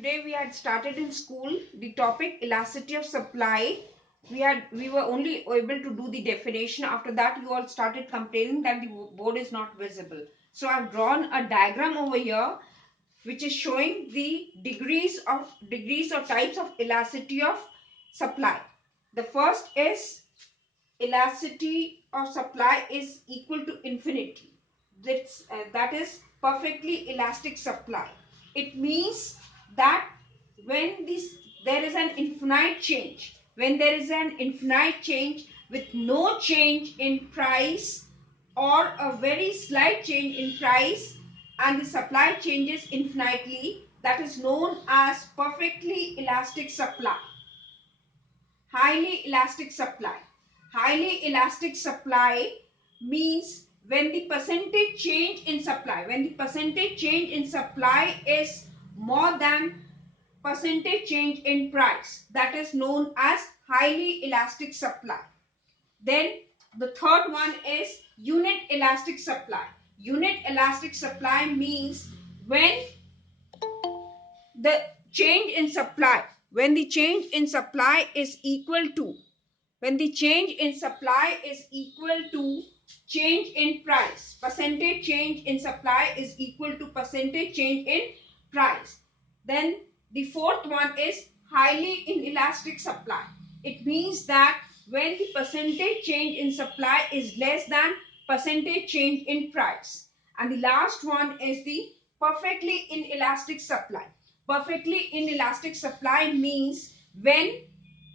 Today we had started in school the topic elasticity of supply. We were only able to do the definition. After that you all started complaining that the board is not visible. So I've drawn a diagram over here which is showing the degrees or types of elasticity of supply. The first is elasticity of supply is equal to infinity. That is perfectly elastic supply. It means that when there is an infinite change, with no change in price or a very slight change in price, and the supply changes infinitely, that is known as perfectly elastic supply. Highly elastic supply. Highly elastic supply means when the percentage change in supply, is more than percentage change in price, that is known as highly elastic supply. Then the third one is unit elastic supply. Unit elastic supply means when the change in supply, when the change in supply is equal to change in price. Percentage change in supply is equal to percentage change in price. Then the fourth one is highly inelastic supply. It means that when the percentage change in supply is less than percentage change in price. And the last one is the perfectly inelastic supply. Perfectly inelastic supply means when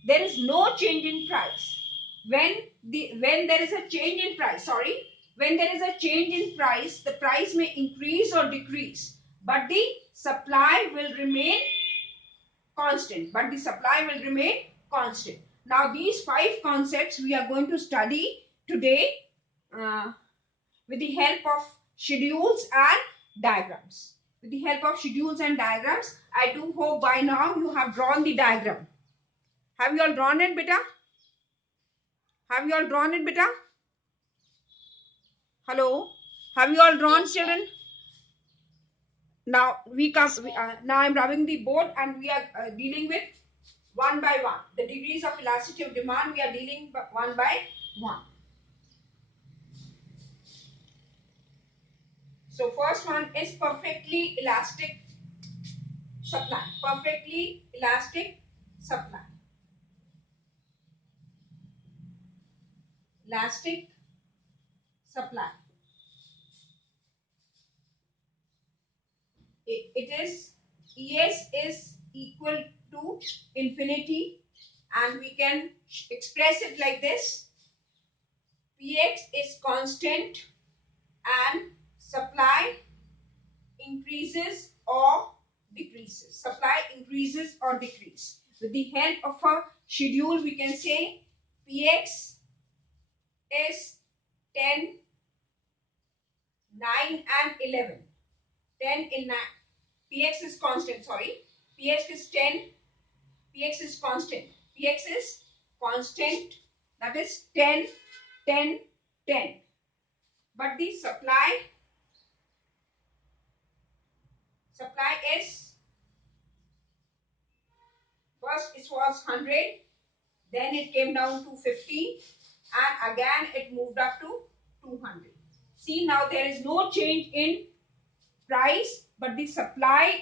there is no change in price. When there is a change in price, the price may increase or decrease, but the supply will remain constant. Now these 5 concepts we are going to study today with the help of schedules and diagrams. I do hope by now you have drawn the diagram. Have you all drawn it, beta? Hello? Have you all drawn, children? Now now I'm rubbing the board and we are dealing with one by one. The degrees of elasticity of demand we are dealing one by one. So first one is perfectly elastic supply. Perfectly elastic supply. Elastic supply. It is ES is equal to infinity, and we can express it like this. Px is constant and supply increases or decreases. With the help of a schedule, we can say Px is 10, 9 and 11. 10 in 9. Px is constant, Px is 10. Px is constant. That is 10, 10, 10. But the supply is, first it was 100, then it came down to 50, and again it moved up to 200. See, now there is no change in price, but the supply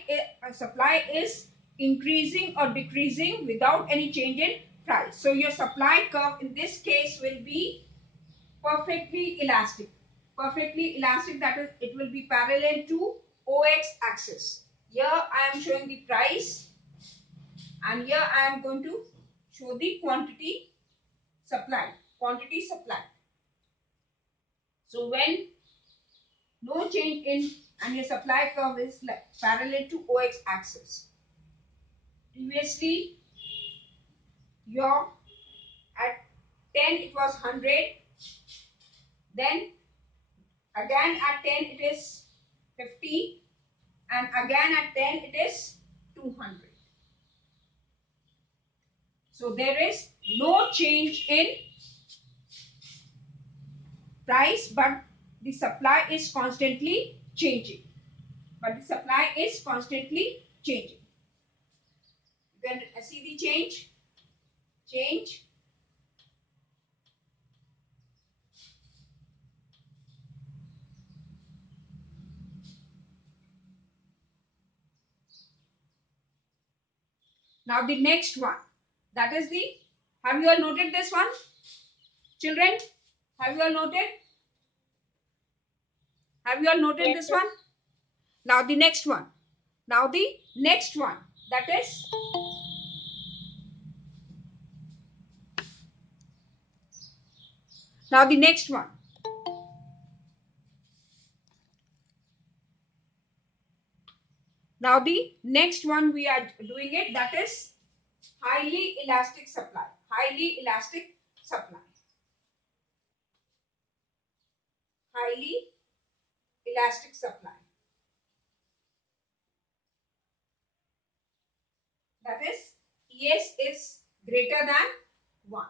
is increasing or decreasing without any change in price. So your supply curve in this case will be perfectly elastic. That is, it will be parallel to OX axis. Here I am showing the price, and here I am going to show the quantity supply. So when no change in, and your supply curve is like parallel to OX axis. Previously, your at 10 it was 100, then again at 10 it is 50, and again at 10 it is 200. So there is no change in price, but the supply is constantly changing. You can see the change. Now the next one, that is the, have you all noted this one? Children, have you all noted? Have you all noted Yes, this sir. one? Now the next one. Now the next one, that is, now the next one. Now the next one we are doing it, that is highly elastic supply. Highly elastic supply. Highly elastic supply. That is, ES is greater than 1.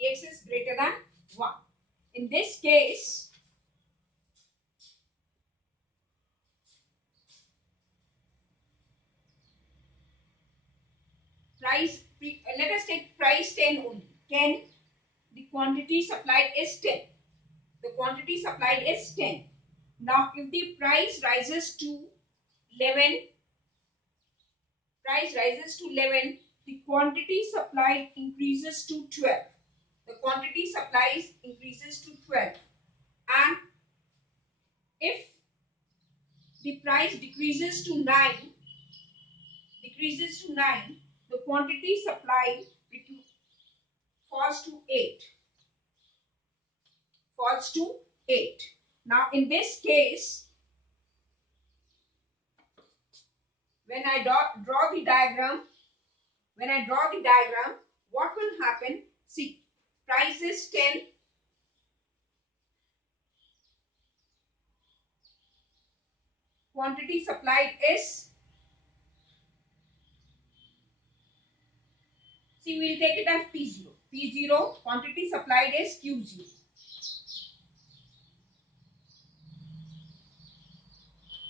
ES is greater than 1. In this case, let us take price 10 only. 10, the quantity supplied is 10. The quantity supplied is 10. Now, if the price rises to 11, the quantity supplied increases to 12. The quantity supplies increases to 12. And if the price decreases to 9, the quantity supplied falls to 8. Falls to 8. Now, in this case, when I draw the diagram, what will happen? See, price is 10, quantity supplied is, see, we'll take it as P0. P0, quantity supplied is Q0.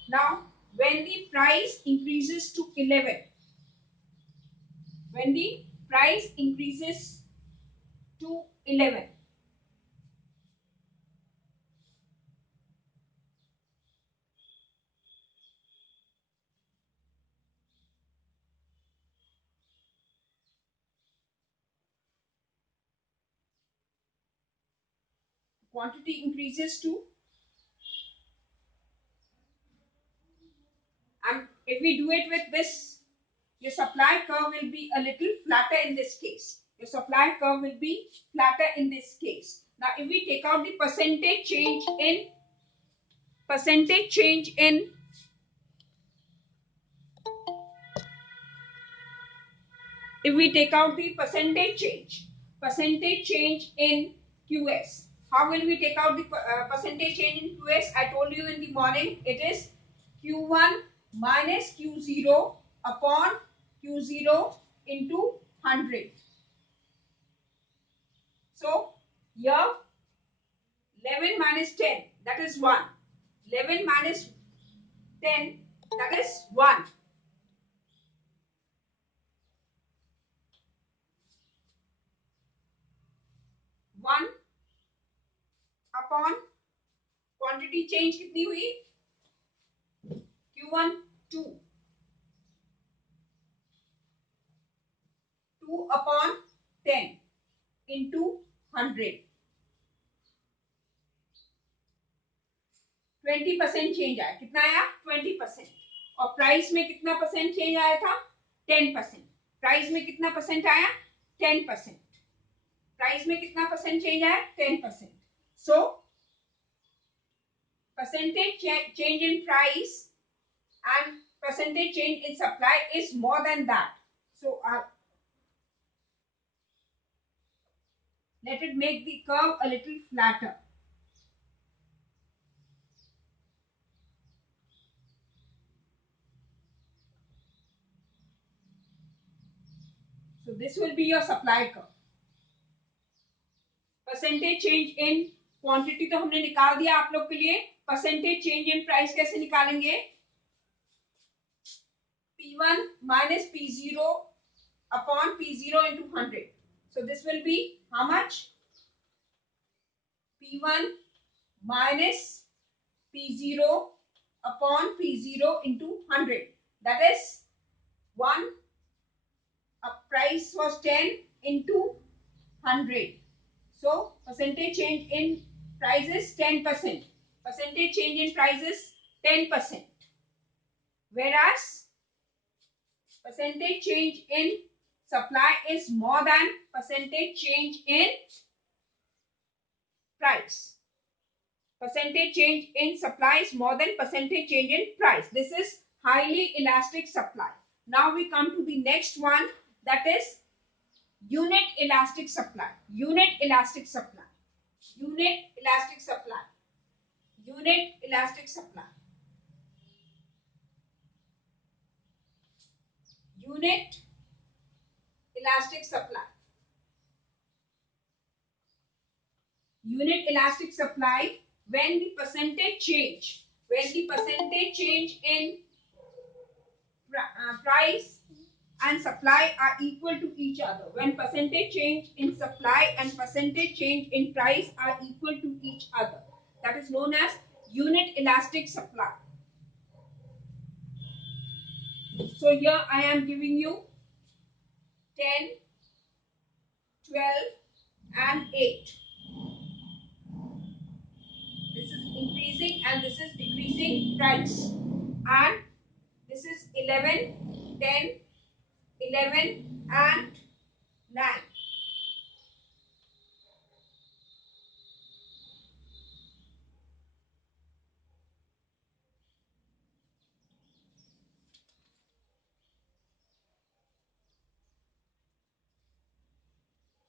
Now, when the price increases to 11, when the price increases to 11, quantity increases to, and if we do it with this, your supply curve will be a little flatter in this case. Your supply curve will be flatter in this case. Now, if we take out the percentage change in, if we take out the percentage change in QS, how will we take out the percentage change in QS? I told you in the morning, it is Q1 minus Q0 upon Q0 into 100. So, here 11 minus 10, that is 1. 11 minus 10, that is 1. 1 upon quantity change कितनी हुई? Q1 2. 2 upon 10 into 100. 20% change आया. कितना आया? 20%. और price में कितना percent change आया था? 10%. प्राइस में कितना परसेंट आया? 10%. प्राइस में कितना परसेंट चेंज आया? 10%. So, percentage change in price and percentage change in supply is more than that. So, let it make the curve a little flatter. So, this will be your supply curve. Percentage change in quantity तो हमने निकाल दिया आप लोग के लिए. Percentage change in price कैसे निकालेंगे? P1 minus P0 upon P0 into 100. So this will be how much? P1 minus P0 upon P0 into 100. That is 1. A price was 10 into 100. So percentage change in price is 10%. Percentage change in price is 10%. Whereas percentage change in supply is more than percentage change in price. Percentage change in supply is more than percentage change in price. This is highly elastic supply. Now we come to the next one, that is unit elastic supply. Unit elastic supply. Unit elastic supply. Unit elastic supply. Unit elastic supply. Unit elastic supply, when the percentage change in price and supply are equal to each other, when percentage change in supply and percentage change in price are equal to each other, that is known as unit elastic supply. So here I am giving you 10, 12 and 8. This is increasing and this is decreasing price, and this is 11, 10, 11 and 9.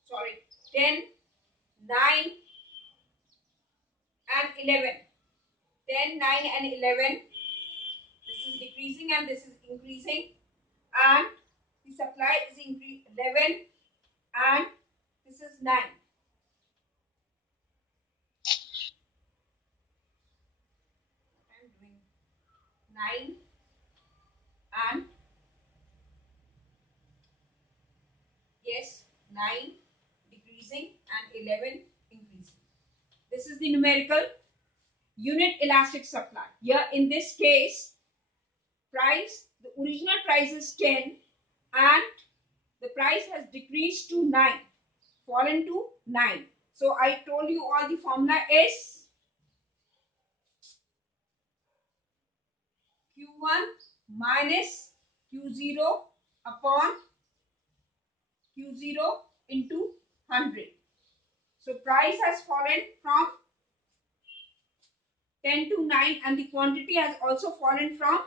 Sorry, 10, 9 and 11. 10, 9 and 11. This is decreasing and this is increasing, and the supply is 11 and this is 9. I'm doing 9 and yes, 9 decreasing and 11 increasing. This is the numerical unit elastic supply. Here in this case, price, the original price is 10 and the price has decreased to 9, fallen to 9. So I told you all the formula is Q1 minus Q0 upon Q0 into 100. So price has fallen from 10 to 9 and the quantity has also fallen from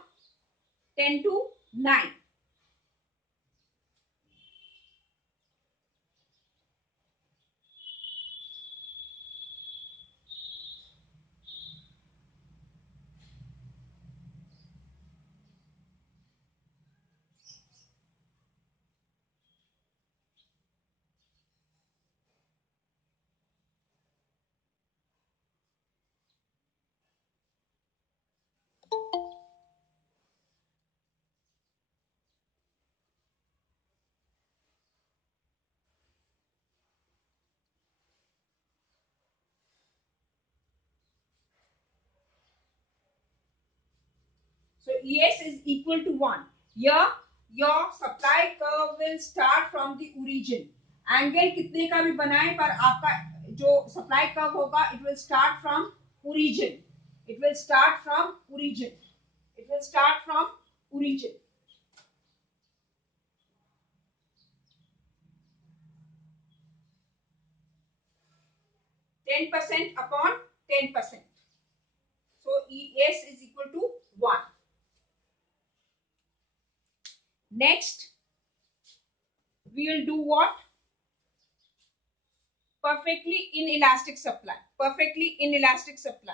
10 to 9. So ES is equal to 1. Here your supply curve will start from the origin. Angle कितने का भी बनाए पर आपका जो supply curve होगा it will start from origin. It will start from origin. It will start from origin. 10% upon 10%. So ES is equal to 1. Next, we will do what? Perfectly inelastic supply. Perfectly inelastic supply.